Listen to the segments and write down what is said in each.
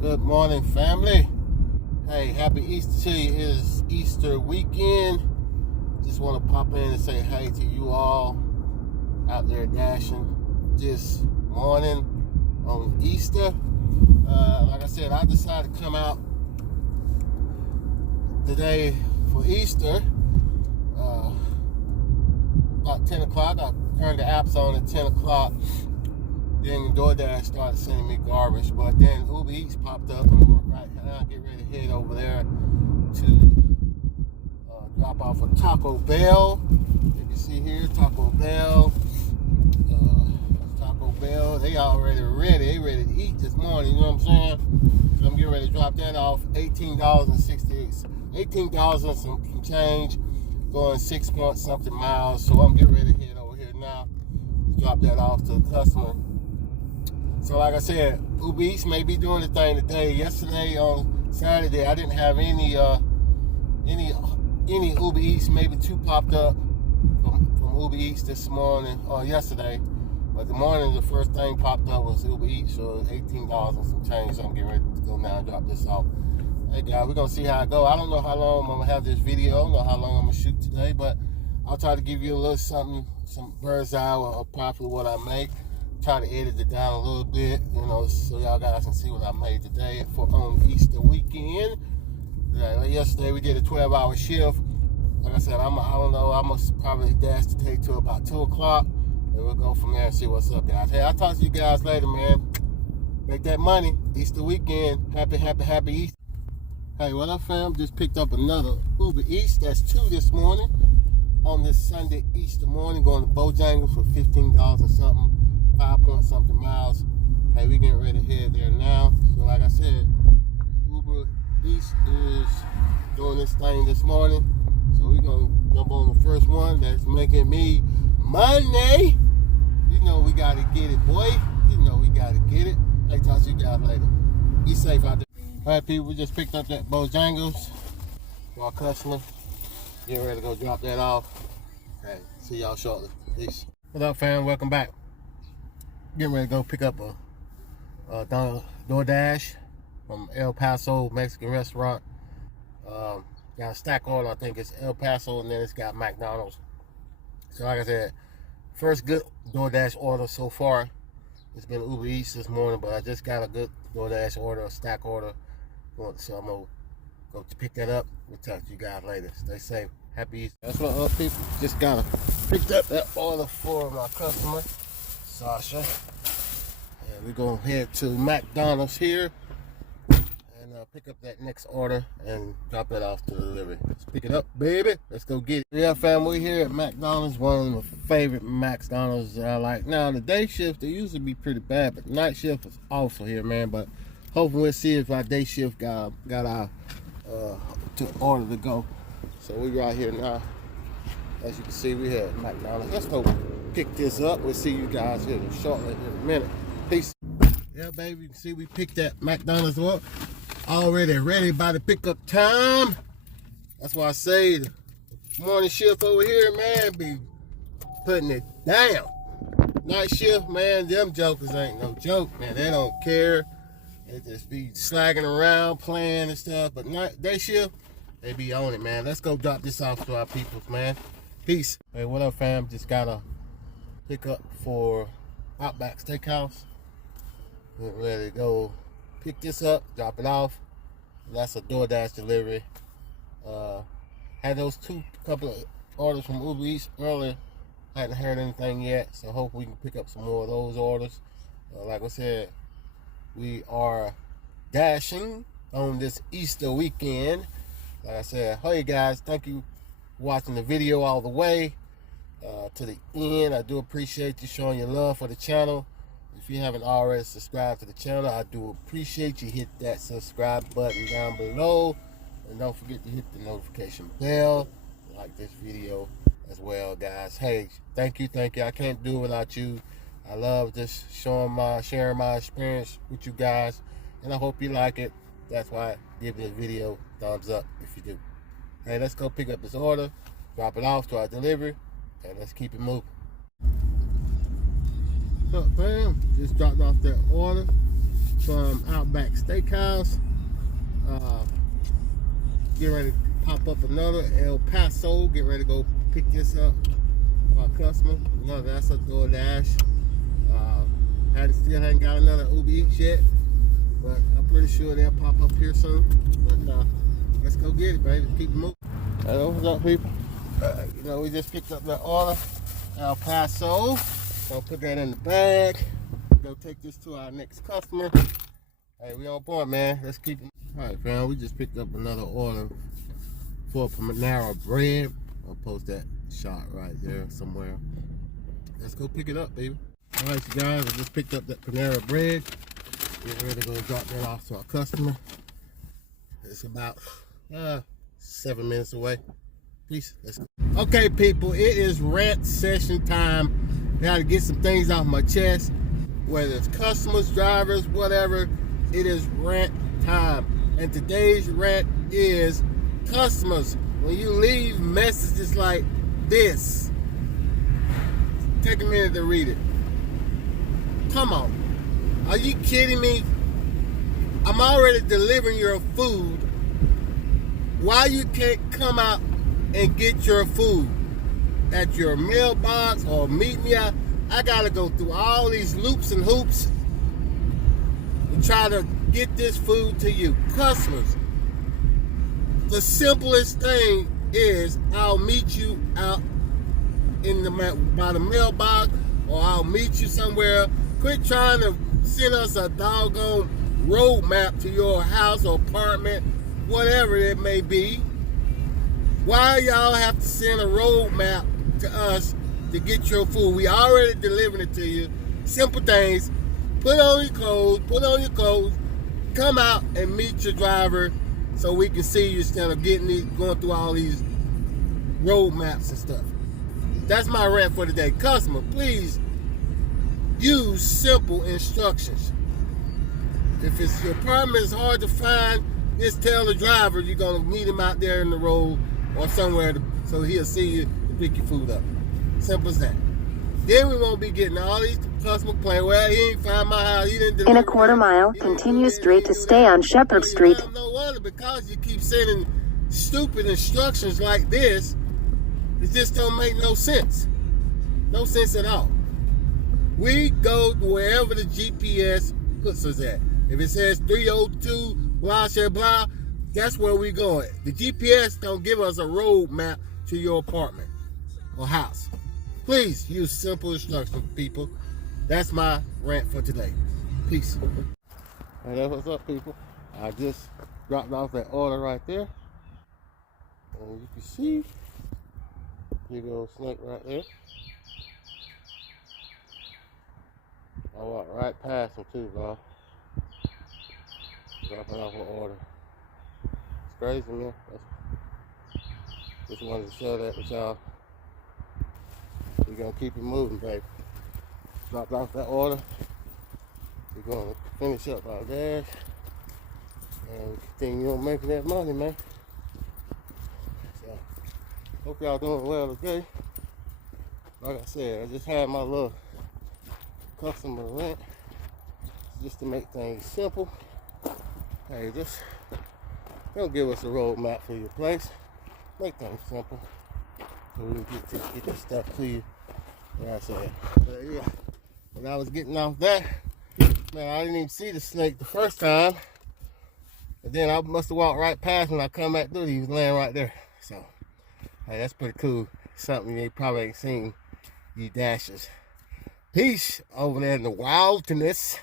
Good morning, family. Hey, happy Easter to you. It is Easter weekend. Just want to pop in and say hey to you all out there dashing this morning on Easter. Like I said, I decided to come out today for Easter. About 10 o'clock. I turned the apps on at 10 o'clock. Then Doordash started sending me garbage, but then Uber Eats popped up and we're right now get ready to head over there to drop off a Taco Bell. You can see here, Taco Bell. Taco Bell, they already ready. They ready to eat this morning, you know what I'm saying? So I'm getting ready to drop that off. $18.68. $18 and some change, going 6 point something miles. So I'm getting ready to head over here now to drop that off to the customer. So like I said, Uber Eats may be doing the thing today. Yesterday on Saturday, I didn't have any Uber Eats. Maybe two popped up from Uber Eats this morning or yesterday. But the morning, the first thing popped up was Uber Eats. So $18 and some change. So I'm getting ready to go now and drop this off. Hey guys, we're gonna see how it go. I don't know how long I'm gonna have this video. I don't know how long I'm gonna shoot today, but I'll try to give you a little something, some bird's eye of probably what I make. Try to edit it down a little bit, you know, so y'all guys can see what I made today for on Easter weekend. Yesterday we did a 12-hour shift. Like I said, I don't know, I must probably dash today till about 2 o'clock, and we'll go from there and see what's up, guys. Hey, I'll talk to you guys later, man. Make that money. Easter weekend. Happy Easter. Hey, what up, fam? Just picked up another Uber Eats. That's 2 this morning on this Sunday Easter morning, going to Bojangles for $15 and something. 5 point something miles. Hey, we getting ready to head there now. So like I said, Uber Eats is doing this thing this morning. So we're gonna jump on the first one that's making me money. You know we gotta get it, boy. You know we gotta get it. Hey, talk to you guys later. Be safe out there. Alright, people, we just picked up that Bojangles for our customer. Getting ready to go drop that off. Hey, see y'all shortly. Peace. What up, fam? Welcome back. Getting ready to go pick up a Doordash from El Paso Mexican restaurant. Got a stack order. I think it's El Paso, and then it's got McDonald's. So like I said, first good Doordash order so far. It's been Uber Eats this morning, but I just got a good Doordash order, a stack order. So I'm gonna go to pick that up. We'll talk to you guys later. Stay safe. Happy Easter. That's what up, people. Just gotta picked up that order for my customer, Sasha. And we're gonna head to McDonald's here and pick up that next order and drop it off to the delivery. Let's pick it up, baby. Let's go get it. Yeah, fam, we're here at McDonald's, one of my favorite McDonald's that I like. Now, the day shift, they used to be pretty bad, but the night shift is awful here, man. But hoping we'll see if our day shift got our to order to go. So we right here now. As you can see, we have McDonald's. Let's go pick this up. We'll see you guys here shortly in a minute. Peace. Yeah, baby, you can see we picked that McDonald's up. Already ready by the pickup time. That's why I say the morning shift over here, man, be putting it down. Night shift, man, them jokers ain't no joke, man. They don't care. They just be slagging around, playing and stuff. But day shift, they be on it, man. Let's go drop this off to our peoples, man. Peace. Hey, what up, fam? Just got a pickup for Outback Steakhouse. We're ready to go pick this up, drop it off. That's a Doordash delivery. Had those couple of orders from Uber Eats earlier. Hadn't heard anything yet, so hope we can pick up some more of those orders. Like I said, we are dashing on this Easter weekend. Like I said, hey guys, thank you for watching the video all the way to the end. I do appreciate you showing your love for the channel. If you haven't already subscribed to the channel, I do appreciate you hit that subscribe button down below, and don't forget to hit the notification bell. Like this video as well, guys. Hey, thank you. I can't do it without you. I love just sharing my experience with you guys, and I hope you like it. That's why I give this video a thumbs up if you do. Hey, let's go pick up this order, drop it off to our delivery, and let's keep it moving. What's up, fam? Just dropped off that order. from Outback Steakhouse. Getting ready to pop up another El Paso. Getting ready to go pick this up for our customer. That's a Doordash. Still hadn't got another Uber Eats yet, but I'm pretty sure they'll pop up here soon. But let's go get it, baby. Keep it moving. Hey, what's up, people? We just picked up that order, El Paso. Gonna put that in the bag. Go take this to our next customer. Hey, we on point, man. Let's keep it. All right, fam. We just picked up another order for Panera bread. I'll post that shot right there somewhere. Let's go pick it up, baby. All right, you guys. I just picked up that Panera bread. Get ready to go drop that off to our customer. It's about 7 minutes away. Peace. Let's go. Okay, people. It is rant session time. Now to get some things off my chest, whether it's customers, drivers, whatever. It is rant time. And today's rant is customers. When you leave messages like this, take a minute to read it. Come on. Are you kidding me? I'm already delivering your food. Why you can't come out and get your food at your mailbox or meet me out? I gotta go through all these loops and hoops and try to get this food to you. Customers, the simplest thing is I'll meet you out in by the mailbox, or I'll meet you somewhere. Quit trying to send us a doggone road map to your house or apartment, whatever it may be. Why y'all have to send a road map to us to get your food? We already delivered it to you. Simple things. Put on your clothes, come out and meet your driver so we can see you instead of going through all these road maps and stuff. That's my rant for today. Customer, please use simple instructions. If your apartment is hard to find, just tell the driver you're gonna meet him out there in the road or somewhere so he'll see you to pick your food up. Simple as that. Then we won't be getting all these customers playing, well, he ain't find my house, he didn't deliver. In a quarter mile, continue straight to stay on Shepherd Street. No wonder, because you keep sending stupid instructions like this, it just don't make no sense. No sense at all. We go wherever the GPS puts us at. If it says 302, blah, blah, blah, that's where we going. The GPS don't give us a road map to your apartment or house. Please use simple instructions, people. That's my rant for today. Peace. And that's what's up, people. I just dropped off that order right there. And you can see, big old snake right there. I walked right past him too, bro. Dropping off an order. It's crazy, man. Just wanted to share that with y'all. We're gonna keep it moving, baby. Dropped off that order. We're gonna finish up our dash and continue on making that money, man. So, hope y'all doing well today. Like I said, I just had my little customer rent just to make things simple. Hey, just don't give us a road map for your place. Make things simple so we can get this stuff to you. Like I said, but yeah, when I was getting off that, man, I didn't even see the snake the first time. And then I must have walked right past when I come back through. He was laying right there. So, hey, that's pretty cool. Something they probably ain't seen, you dashers. Peace over there in the wilderness.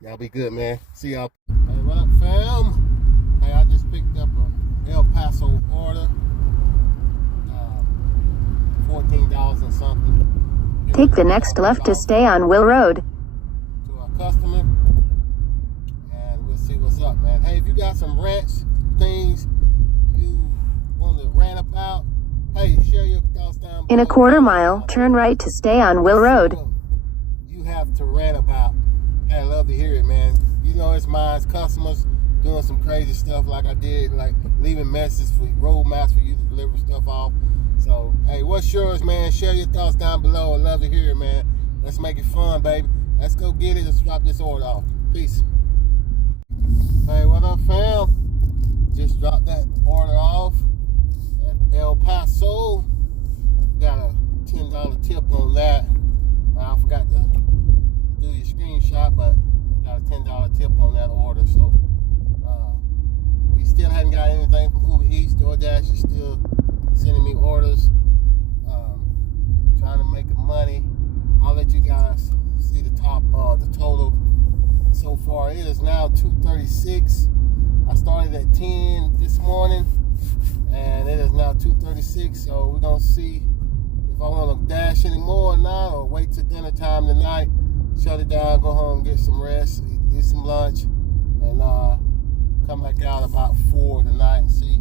Y'all be good, man. See y'all. Hey, what up, fam? Hey, I just picked up a El Paso order. $14 and something. Take the next left to stay on Will Road. To our customer. And we'll see what's up, man. Hey, if you got some rants, things you want to rant about, hey, share your thoughts down below. In a quarter mile, turn right to stay on Will Road. You have to rant about. I love to hear it, man. You know, it's mine, customers doing some crazy stuff like I did, like leaving messages for road maps for you to deliver stuff off. So, hey, what's yours, man? Share your thoughts down below. I love to hear it, man. Let's make it fun, baby. Let's go get it. Let's drop this order off. Peace. just dropped that order off at El Paso. Got a $10 tip on that. I forgot to do your screenshot, but got a $10 tip on that order. So we still hadn't got anything from Uber Eats. Doordash is still sending me orders. Trying to make money. I'll let you guys see the total so far. It is now 2:36. I started at 10 this morning, and it is now 2:36. So we're gonna see if I want to dash anymore or not, or wait till dinner time tonight, shut it down, go home, get some rest, eat some lunch, and come back out about 4 tonight and see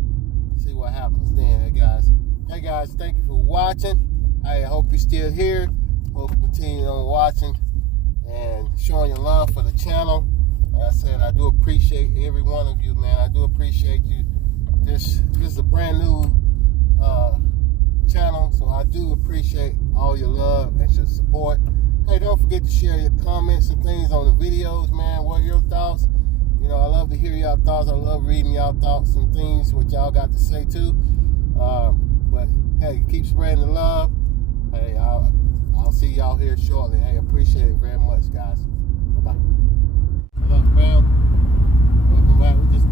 what happens then. Hey guys, thank you for watching. I hope you're still here. Hope you continue on watching and showing your love for the channel. Like I said, I do appreciate every one of you, man. I do appreciate you. This is a brand new channel, so I do appreciate all your love and your support. Hey, don't forget to share your comments and things on the videos, man. What are your thoughts? You know, I love to hear y'all thoughts. I love reading y'all thoughts and things, what y'all got to say too. But hey, keep spreading the love. Hey, I'll see y'all here shortly. Hey, appreciate it very much, guys. Bye-bye. What up, fam? Welcome back. We just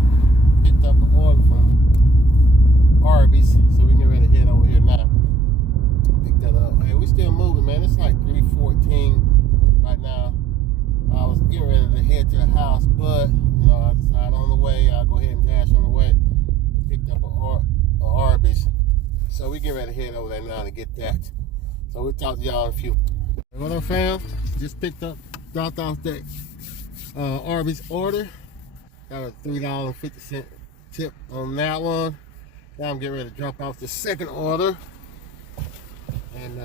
picked up an order from Arby's, so we can get ready to head over here now. Pick that up. Hey, we still moving, man. It's like 3:14 right now. I was getting ready to head to the house, but you know, I decided on the way, I'll go ahead and dash on the way. I picked up an Arby's, so we get ready to head over there now to get that. So we'll talk to y'all in a few. What up, fam? Just dropped off that Arby's order. Got a $3.50 tip on that one. Now I'm getting ready to drop off the second order, and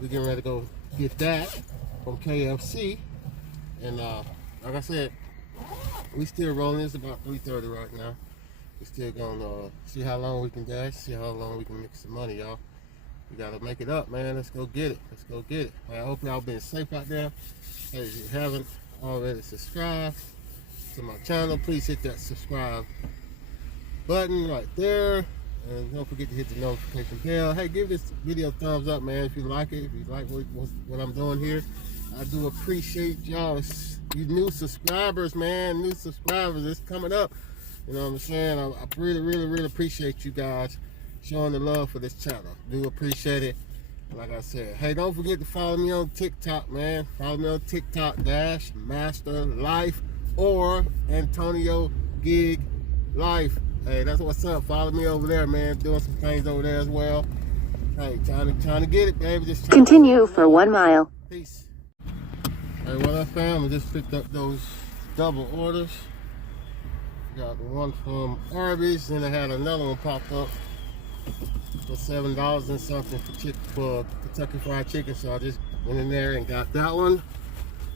we're getting ready to go get that from KFC. And like I said, we still rolling. It's about 3:30 right now. We're still gonna see how long we can dash, see how long we can make some money, y'all. We gotta make it up, man. Let's go get it. Let's go get it. I hope y'all been safe out there. Hey, if you haven't already subscribed to my channel, please hit that subscribe button right there, and don't forget to hit the notification bell. Hey, give this video a thumbs up, man, if you like it, if you like what I'm doing here. I do appreciate y'all, you new subscribers, man. New subscribers, it's coming up. You know what I'm saying? I really appreciate you guys showing the love for this channel. Do appreciate it. Like I said, hey, don't forget to follow me on TikTok, man. Follow me on TikTok, Master Life or Antonio Gig Life. Hey, that's what's up. Follow me over there, man. Doing some things over there as well. Hey, trying to get it, baby. Just Continue for 1 mile. Peace. Hey, what up, fam? I just picked up those double orders. Got the one from Arby's, and I had another one pop up for $7 and something for Kentucky Fried Chicken. So I just went in there and got that one.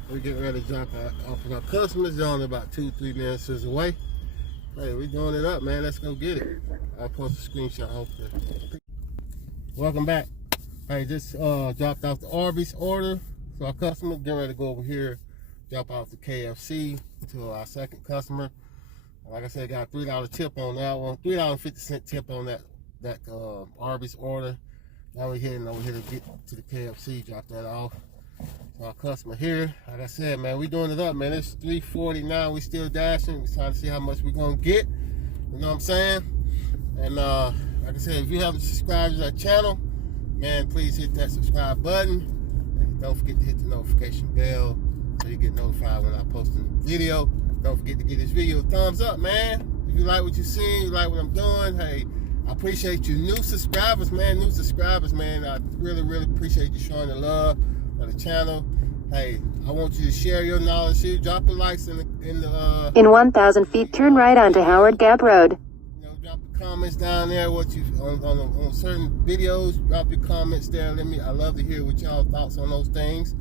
We're getting ready to drop off of our customers. They're only about 2-3 minutes away. Hey, we're doing it up, man. Let's go get it. I'll post a screenshot off there. Welcome back. Hey, just dropped off the Arby's order. So our customer getting ready to go over here, drop off the KFC to our second customer. Like I said, got a $3 tip on that one, $3.50 tip on that Arby's order. Now we're heading over here to get to the KFC, drop that off. So our customer here, like I said, man, we doing it up, man. It's 3:40 now. We still dashing. We're trying to see how much we're gonna get. You know what I'm saying? And like I said, if you haven't subscribed to our channel, man, please hit that subscribe button. And don't forget to hit the notification bell so you get notified when I post a video. Don't forget to give this video a thumbs up, man. If you like what you're seeing, you like what I'm doing, hey, I appreciate you new subscribers, man. I really appreciate you showing the love for the channel. Hey, I want you to share your knowledge here. Drop the likes in 1,000 feet, turn right onto Howard Gap Road. You know, drop the comments down there. What you on certain videos? Drop your comments there. I love to hear what y'all thoughts on those things.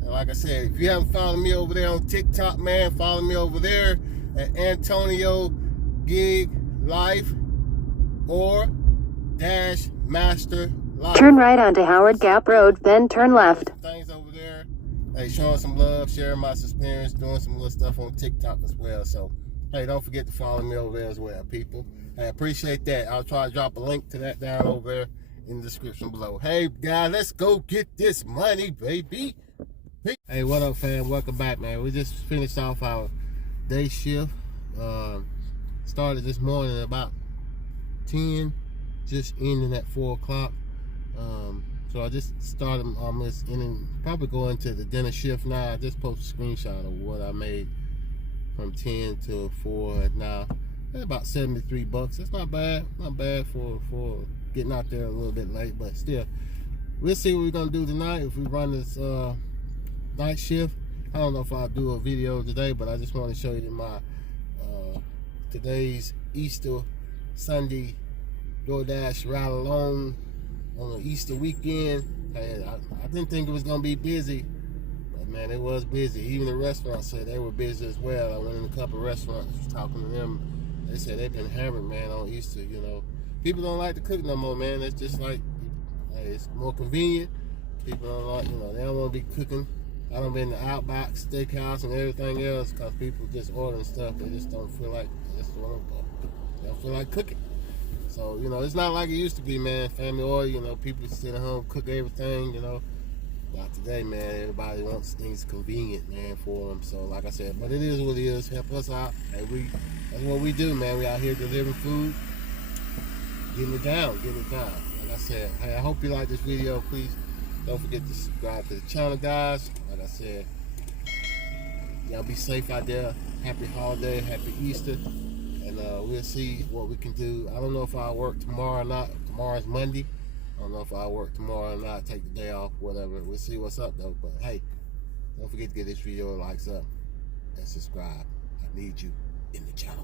And like I said, if you haven't followed me over there on TikTok, man, follow me over there at Antonio Gig Life or Master Life. Turn right onto Howard Gap Road, then turn left. Things over there. Hey, showing some love, sharing my experience, doing some little stuff on TikTok as well. So Hey, don't forget to follow me over there as well, people. I appreciate that. I'll try to drop a link to that down over there in the description below. Hey, guys, let's go get this money, baby. Hey, what up, fam? Welcome back, man. We just finished off our day shift. Started this morning at about 10, just ending at 4 o'clock. So I just started almost ending, probably going to the dinner shift now. I just posted a screenshot of what I made from 10 to 4 now. That's about 73 bucks. That's not bad. Not bad for getting out there a little bit late, but still. We'll see what we're gonna do tonight if we run this night shift. I don't know if I'll do a video today, but I just want to show you my today's Easter Sunday Doordash ride along on the Easter weekend. Hey, I didn't think it was gonna be busy. Man, it was busy. Even the restaurants said they were busy as well. I went in a couple of restaurants, talking to them. They said they've been hammered, man, on Easter. You know, people don't like to cook no more, man. It's just like, hey, it's more convenient. People don't like, you know, they don't want to be cooking. I done been to Outback Steakhouse and everything else because people just ordering stuff. They just don't feel like, they don't feel like cooking. So, you know, it's not like it used to be, man. Family oil, you know, people sit at home, cook everything, you know. Not today, man. Everybody wants things convenient, man, for them. So, like I said, but it is what it is. Help us out. Hey, that's what we do, man. We out here delivering food, getting it down. Like I said, hey, I hope you like this video. Please don't forget to subscribe to the channel, guys. Like I said, y'all be safe out there. Happy holiday, happy Easter, and we'll see what we can do. I don't know if I'll work tomorrow or not. Tomorrow's Monday. I don't know if I'll work tomorrow or not, take the day off, whatever. We'll see what's up, though. But, hey, don't forget to get this video likes up and subscribe. I need you in the channel.